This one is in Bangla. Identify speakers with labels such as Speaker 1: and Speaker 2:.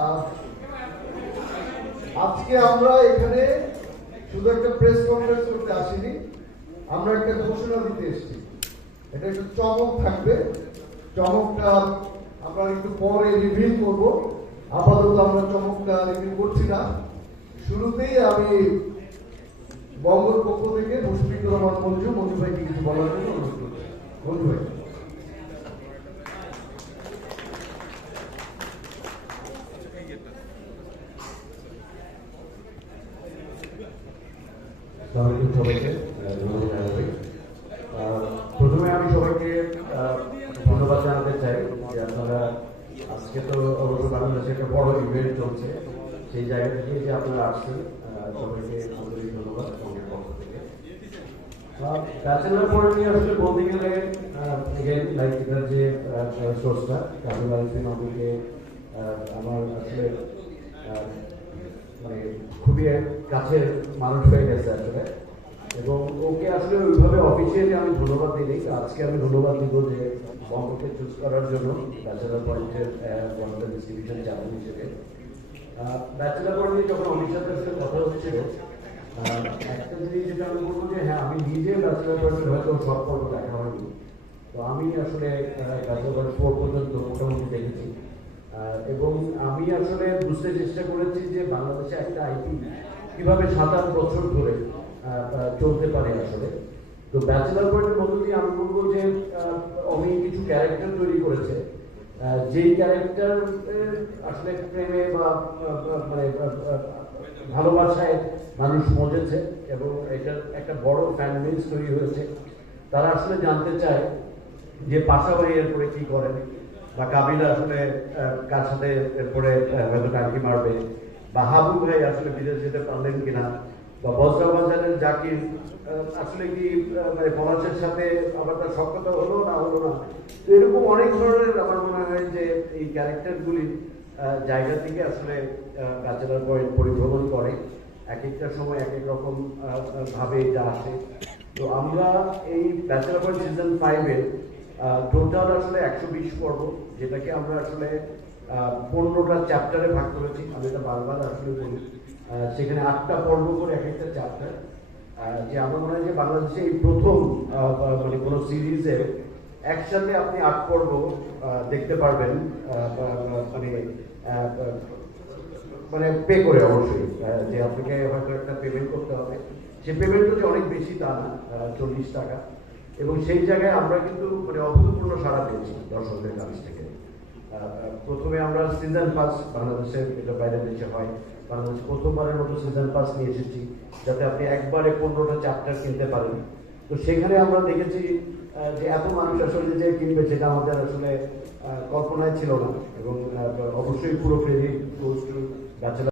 Speaker 1: আর আজকে আমরা এখানে শুধু একটা প্রেস কনফারেন্স করতে আসিনি, আমরা একটা ঘোষণা দিতে এসেছি। এটা একটু চমক থাকবে। চমকটা আমরা একটু পরে রিভিল করব। আপাতত আমরা চমকটা রিভিল করছি না। শুরুতেই আমি বঙ্গর পক্ষ থেকে মুশফিকুর রহমান মঞ্জু মঞ্জু ভাইকে কিছু বলার জন্য অনুরোধ করছি। মঞ্জু ভাই।
Speaker 2: সালামালাইকুম সবাইকে ধন্যবাদ। প্রথমে আমি সবাইকে ধন্যবাদ জানাতে চাই যে আপনারা আজকে তো অবশ্য বাংলাদেশে একটা বড় ইভেন্ট চলছে সেই জায়গা থেকে যে আপনারা আসছেন সবাইকে আন্তরিক ধন্যবাদ সঙ্গের পক্ষ থেকে আসলে বলতে গেলে এগেন লাইক এটার আমার আসলে মানে খুবই কাছের মানুষ হয়ে গেছে আসলে। এবং ওকে আসলে ওইভাবে অফিসিয়ালি আমি ধন্যবাদ দিই আজকে আমি ধন্যবাদ দিব যে বঙ্গকে চুজ করার জন্য ব্যাচেলার পয়েন্টের ওয়ান ডিস্ট্রিবিউশন চ্যানেল হিসেবে। ব্যাচেলার পয়েন্টে যখন অমিত সাথে কথা হচ্ছিল একটা জিনিস যেটা আমি বলব যে হ্যাঁ আমি নিজে ব্যাচেলার পয়েন্টের হয়তো সব পর্ব দেখা হয়নি। তো আমি আসলে ব্যাচেলার ফোর পর্যন্ত মোটামুটি দেখেছি। এবং আমি আসলে বুঝতে চেষ্টা করেছি যে বাংলাদেশে একটা আইপি কীভাবে সাত আট বছর ধরে চলতে পারে আসলে। তো ব্যাচেলার পয়েন্টের মধ্য দিয়ে আমি বলব যে আহ, অমি কিছু ক্যারেক্টার তৈরি করেছে। যেই ক্যারেক্টার আসলে প্রেমে বা মানে ভালোবাসায় মানুষ মজেছে এবং এটার একটা বড় বেস তৈরি হয়েছে। তারা আসলে জানতে চায় যে পাশাপাশি এরপরে কি করেন। বা কাবিলা আসলে কার সাথে এরপরে হয়তো টাঙ্কি মারবে। বা হাবু ভাই আসলে বিদেশ যেতে পারলেন কিনা। বা বজরা বাজারের জাকির আসলে কি মানে পলাশের সাথে আবার তার সক্ষতা হলো না হলো না? তো এরকম অনেক ধরনের আমার মনে হয় যে এই ক্যারেক্টারগুলি জায়গা থেকে আসলে ব্যাচেলার পয়েন্ট পরিভ্রমণ করে। এক একটা সময় এক এক রকম ভাবে এটা আসে। তো আমরা এই ব্যাচেলার পয়েন্ট সিজন ফাইভের টোটাল আসলে একশো বিশ পর্ব, যেটাকে আমরা আসলে পনেরোটা চ্যাপ্টারে ভাগ করেছি। আমি এটা বারবার আসলে বলি। সেখানে আটটা পর্ব করে এক একটা চ্যাপ্টার যে আমার মনে হয় যে বাংলাদেশে এই প্রথম মানে কোনো সিরিজে একসাথে আপনি আট পর্ব দেখতে পারবেন মানে মানে পে করে অবশ্যই যে আপনাকে হয়তো একটা পেমেন্ট করতে হবে। সে পেমেন্টও যে অনেক বেশি তা না চল্লিশ টাকা। এবং সেই জায়গায় আমরা কিন্তু মানে অভূতপূর্ণ সাড়া পেয়েছি দর্শকদের কাছ থেকে। প্রথমে আমরা সিজন পাস বাংলাদেশে এটা বাইরে দেশে হয় বাংলাদেশে প্রথমবারের মতো সিজন পাস নিয়ে এসেছি, যাতে আপনি একবারে পনেরোটা চ্যাপ্টার কিনতে পারেন। তো সেখানে আমরা দেখেছি যে এত মানুষ আসলে যে কিনবে সেটা আমাদের আসলে কল্পনায় ছিল না। এবং অবশ্যই পুরো টু ব্যাচেলার